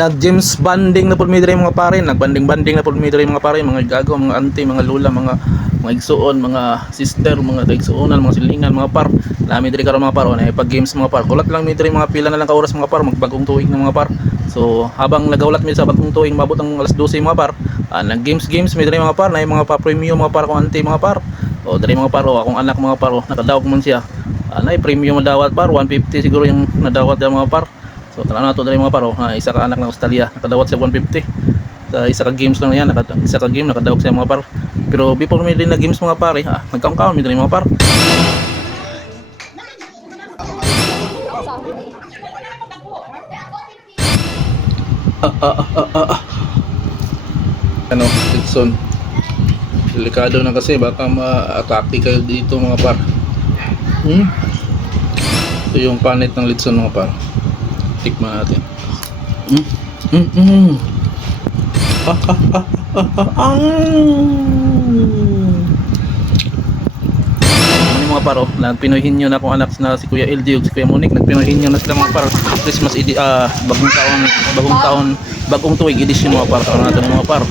nag-James banding na pud mi diri mga pare, nagbanding-banding na pud mi diri mga pare, mga gago, mga auntie, mga lula, mga igsuon, mga sister, mga igsuonan, mga silingan, mga par. Lami diri karon mga par, na pag games mga par. Gulat lang mi diri mga pila na lang ka oras mga par, magbagong tuig na mga par. So habang nagaulat mi sa bagong tuig, mabot ang alas 12 mga par. Nag-games mi diri mga par, na mga pa-premium mga par ko auntie mga par. O diri mga par, akong anak mga par, nakadawat man siya. Na premium madawat par, 150 siguro yung nadawat ya mga par. So tara na to dali mga paro, isa ka anak ng Australia, nakadawat siya 150. Sa isa ka games lang yan, isa ka game nakadawat siya mga par. Pero before may din na games mga pare, nagkaon-kaon mi dali mga par. Ano, Dixon. Delikado na kasi baka ma-atake kayo dito mga par. Ito yung panit ng litson mga par. Tikman natin. Ano mga paro, nagpinoyhin nyo na akong anak na si Kuya LG ug si Kuya Monique, nagpinoyhin nyo na sila mga paro. Christmas bagong taon, bagong tuig edition mga paro. Ano natin mga paro.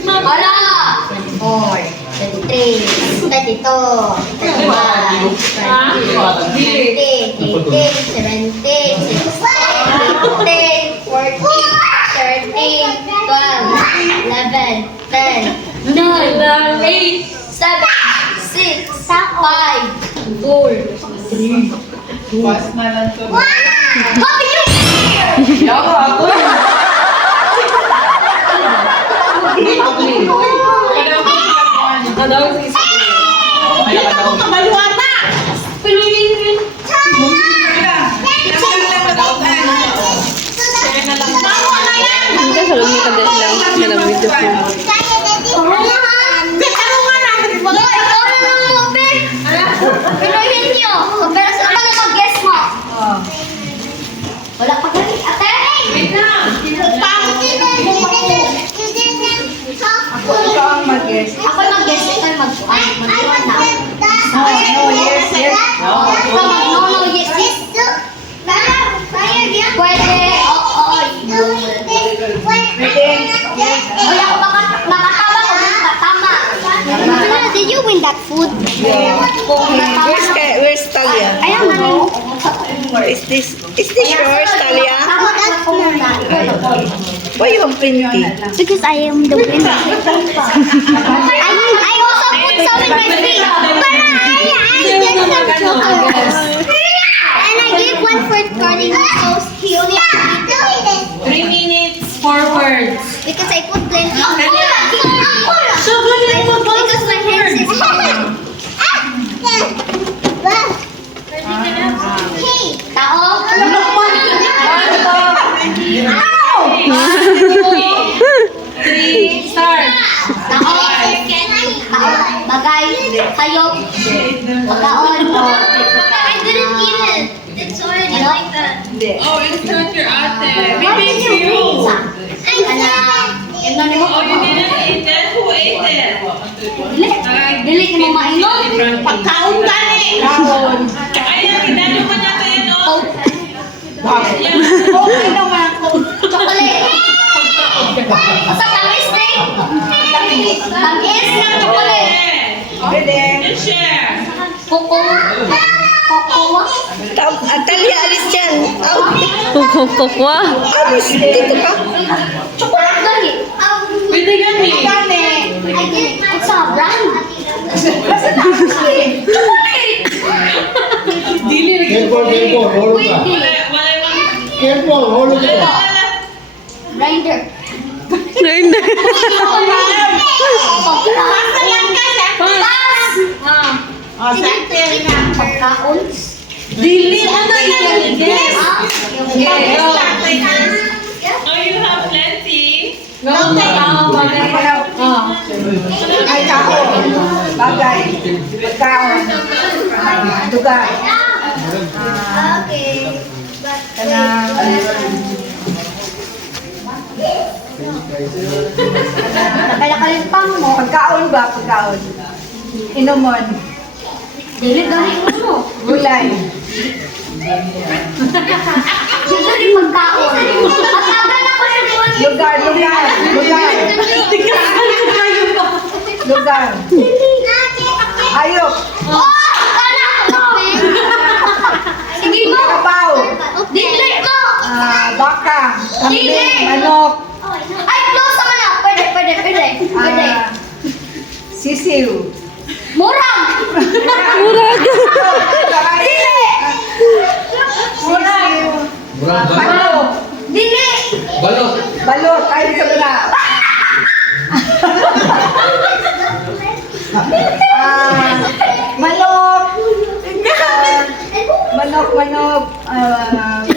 Hola! 4, 23, 32, 31, 20, 18, 17, 16, 15, 14, 13, 12, 11, 10, 9, 8, 7, 6, 5, 4, 3, 2, 1. Happy New Year! Wala pa kami. Ate! Wait lang! Ako mag-guess. Ako mag-guess. Ikaw mag-guess. Mag-guess na. No, yes, yes. No, yes, yes. Pwede. Oo. Pwede. Wala ko makatama ko. Makatama. Did you win that food? Where's Talia? Ayan na rin. Is this yours, Talia? Why you have printy? Because I am the winner. I also put some in my feet. But I get some chocolates. And I gave one for Carly. So he only has to eat 3 minutes forward. because I put plenty. So good na yung Because my hands is Tao. Three, start. Tao. Bagay. Hayop. Pagkaon. I didn't eat it. It's already like that. Oh, it's not your ate. What Maybe did it's you you. Oh, you didn't eat it? Who ate it? Dili ka mo mainom. Pagkaon gani. Ayan, kinano mo niya kayo, no? Yan. Okay naman ako. Chocolate. Basta tamis na eh. Tamis ng chocolate. And share. Coco. Coco. Talia, alis dyan. Kukukukwa. Alis, dito ka. Chocolate gani. Pwede gani. I did. It's a brand. Dili rin. Careful, hold Wait, ka. dili. Careful, hold ka. Grinder. Hindi. Pagkaon. Dili. Ano yan? Yes. Oh, you have plenty. Ay, kaon. Bagay. Pagkaon. Dugay. Okay. Nakalakalimpang mo. Pagkaon ba? Pagkaon. Inomon. Dili galing mo. Gulay. Dili magkaon. At aga na ko siya buwan. Lugar. Lugar. Hayop. Oh! Kana ko! Sige mo! Karabaw. Dili mo! Baka. Dili. Kambing. Manok. Ay, close naman na. Pwede. Sisiw. Murag! Dili. Sisiw. Balot. Dili! Balot. Ay, sa bala. Manok. Manok.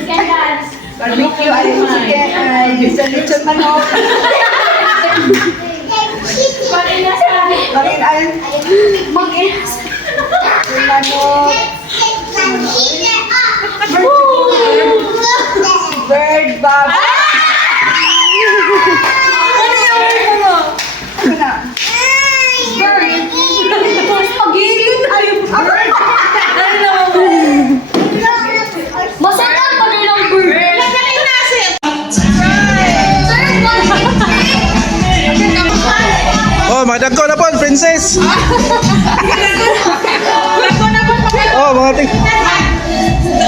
Can dance. Barbecue. Ay, chicken. Ay, lechon manok. Bakit ay manok. Bird, bab. Ano na? Masakal pa rin ang bird. Oh, mga dagko na po, princess. Oh, mga ting.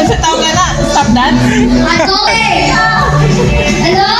Sa tao ka na. Stop that. Hello?